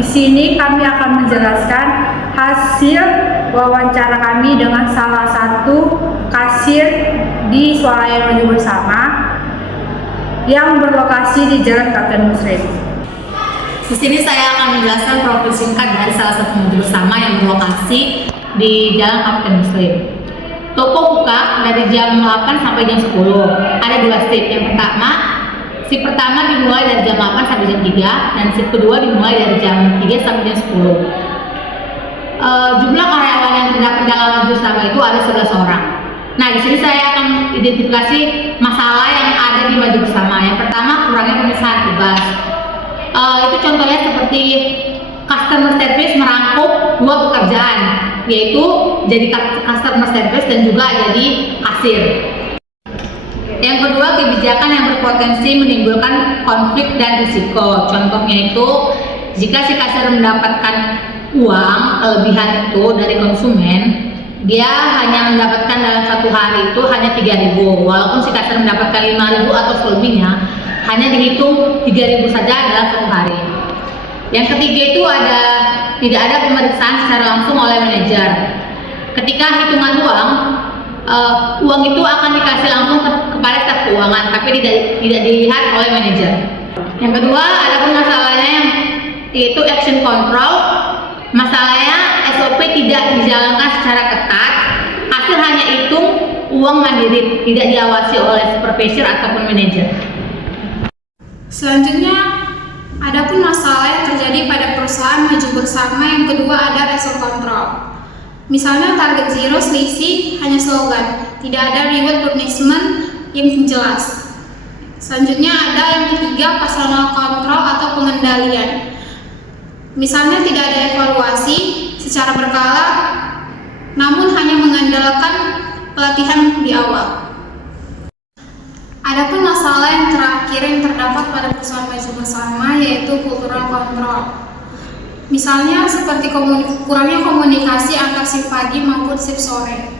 Di sini kami akan menjelaskan hasil wawancara kami dengan salah satu kasir di Swalayan Maju Bersama yang berlokasi di Jalan Kapten Muslim. Di sini saya akan menjelaskan profil singkat dari salah satu Maju Bersama yang berlokasi di Jalan Kapten Muslim. Toko buka dari jam 8 sampai jam 10. Ada 2 shift. Yang pertama, shift pertama dimulai dari jam 8 sampai jam 3 dan shift kedua dimulai dari jam 3 sampai jam 10. Jumlah karyawan yang terdapat dalam Maju Bersama itu ada 11 orang. Nah, di sini saya akan identifikasi masalah yang ada di Maju Bersama. Yang pertama, kurangnya pemisahan tugas. Itu contohnya seperti customer service merangkup 2 pekerjaan, yaitu jadi customer service dan juga jadi kasir. Yang kedua, kebijakan yang berpotensi menimbulkan konflik dan risiko. Contohnya itu, jika si kasir mendapatkan uang kelebihan itu dari konsumen, dia hanya mendapatkan dalam 1 hari itu hanya 3.000, walaupun si kasir mendapatkan 5.000 atau selebihnya, hanya dihitung 3.000 saja dalam 1 hari. Yang ketiga itu tidak ada pemeriksaan secara langsung oleh manajer. Ketika hitungan uang itu akan dikasih langsung kepada staf keuangan, tapi tidak dilihat oleh manajer. Yang kedua, ada pun masalahnya yaitu action control. Masalahnya SOP tidak dijalankan secara ketat, hasil hanya hitung uang mandiri, tidak diawasi oleh supervisor ataupun manajer. Selanjutnya, ada pun masalah yang terjadi pada perusahaan Maju Bersama. Yang kedua ada result control. Misalnya target zero selisih hanya slogan, tidak ada reward punishment yang jelas. Selanjutnya ada yang ketiga personal control atau pengendalian. Misalnya tidak ada evaluasi secara berkala, namun hanya mengandalkan pelatihan di awal. Adapun masalah yang terakhir yang terdapat pada perusahaan Maju Bersama yaitu cultural control. Misalnya seperti kurangnya komunikasi antar shift pagi maupun shift sore.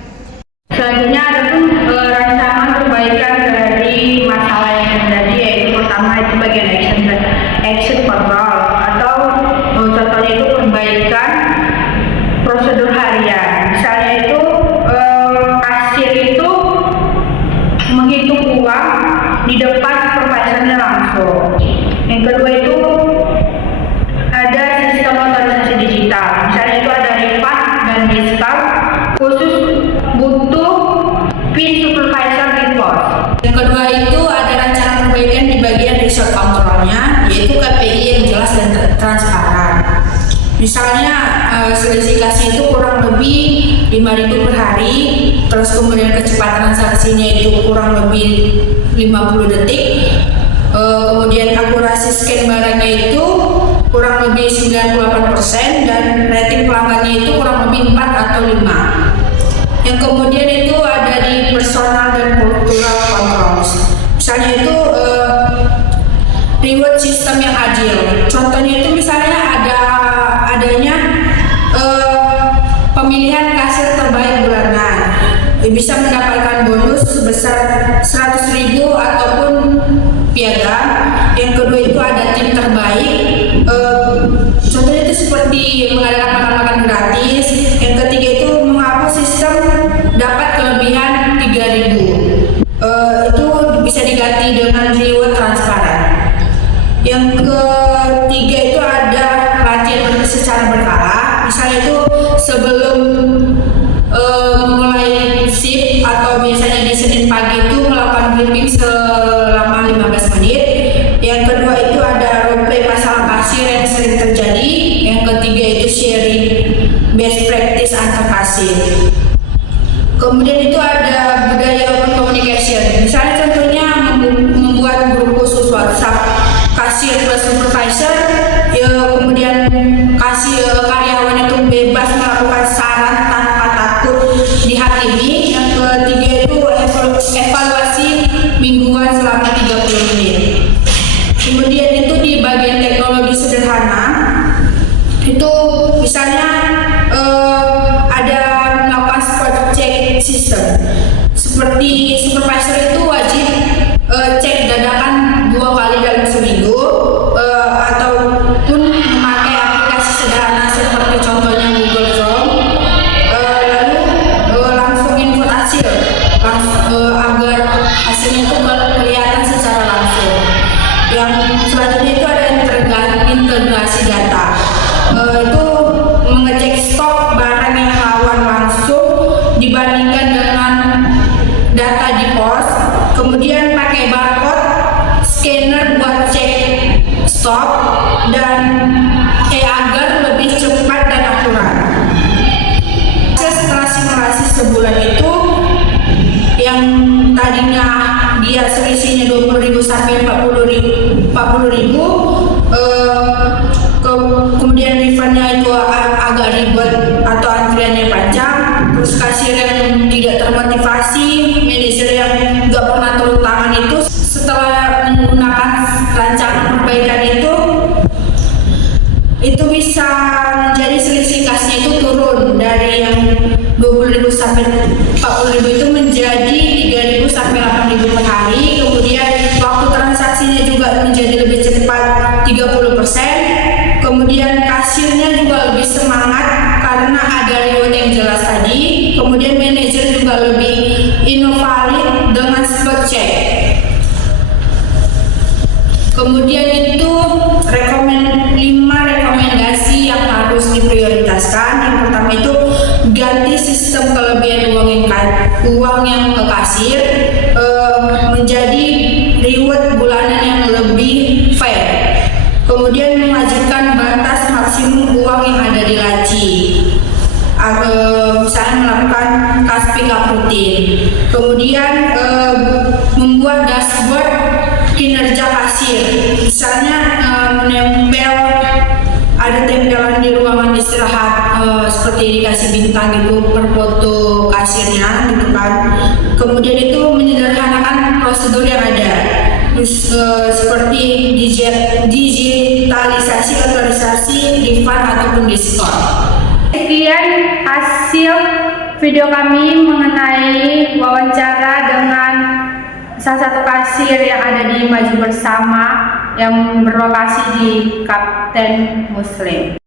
Selanjutnya ada pun rancangan perbaikan dari masalah yang terjadi, yaitu pertama itu bagian action control atau contohnya itu perbaikan prosedur harian. Misalnya itu kasir itu menghitung uang di depan supervisornya langsung. Yang kedua itu ada sistem otorisasi digital. Misalnya itu ada RIPAS dan discount khusus butuh PIN supervisor di pos. Yang kedua itu ada rencana perbaikan di bagian result controlnya, yaitu KPI yang jelas dan transparan. Misalnya selisih kasih itu kurang lebih 5.000 per hari, terus kemudian kecepatan transaksinya itu kurang lebih 50 detik, kemudian akurasi scan barangnya itu kurang lebih 98% dan rating pelanggannya itu kurang lebih 4 atau 5. Yang kemudian itu ada di personal dan cultural controls. Misalnya itu reward system yang adil. Contohnya itu misalnya adanya pemilihan kasir terbaik bulanan, bisa mendapatkan bonus sebesar 100.000 ataupun piagam. Yang kedua itu ada tim terbaik, contohnya itu seperti mengadakan makan-makan gratis. Yang ketiga itu menghapus sistem dapat kelebihan 3.000, itu bisa diganti dengan reward transparan. Yang ketiga itu ada latihan secara berkala. Misalnya itu sebelum mulai shift atau biasanya di Senin pagi itu melakukan briefing selama 15 menit. Yang kedua itu ada roleplay masalah kasir yang sering terjadi. Yang ketiga itu sharing best practice antar kasir. Kemudian itu ada budaya open communication. Misalnya contohnya membuat grup khusus WhatsApp kasir plus supervisor, kemudian kasih karyawan itu bebas melakukan saran tanpa takut dihakimi. Yang ketiga itu evaluasi mingguan selama 30 menit. Kemudian itu di bagian teknologi sederhana, itu misalnya ada melakukan spot check system. Seperti supervisor itu wajib cek dadakan 2 kali dalam seminggu, ataupun memakai aplikasi dibandingkan dengan data di pos, kemudian pakai barcode, scanner buat cek stop, dan agar lebih cepat dan akurat. Setelah simulasi sebulan itu, yang tadinya dia selisihnya 20.000 sampai 40.000, kemudian refundnya itu agak ribet atau antriannya panjang, terus kasir yang tidak termotivasi, manajer yang nggak pernah turun tangan itu, setelah menggunakan rancangan perbaikan itu bisa menjadi selisih kasnya itu turun dari yang 20.000 sampai 40.000 itu menjadi 3.000 sampai 8.000 per hari. Kemudian waktu transaksinya juga menjadi lebih cepat 30%. Kemudian kasirnya juga lebih semangat karena ada reward yang jelas tadi. Kemudian manajer juga lebih inovatif dengan spot check. Kemudian itu 5 rekomendasi yang harus diprioritaskan. Yang pertama itu ganti sistem kelebihan uang yang ke kasir menjadi reward bulanan yang lebih fair. Kemudian mewajibkan batas maksimum uang yang ada di laci. Misalnya melakukan kas pick up rutin. Kemudian membuat dashboard kinerja kasir, misalnya menempel, ada tempelan di ruangan istirahat seperti dikasih bintang gitu per foto kasirnya gitu kan. Kemudian itu menyederhanakan prosedur yang ada, terus seperti digitalisasi otorisasi, refund ataupun diskon. Sekian hasil video kami mengenai wawancara dengan salah satu kasir yang ada di Maju Bersama yang berlokasi di Kapten Muslim.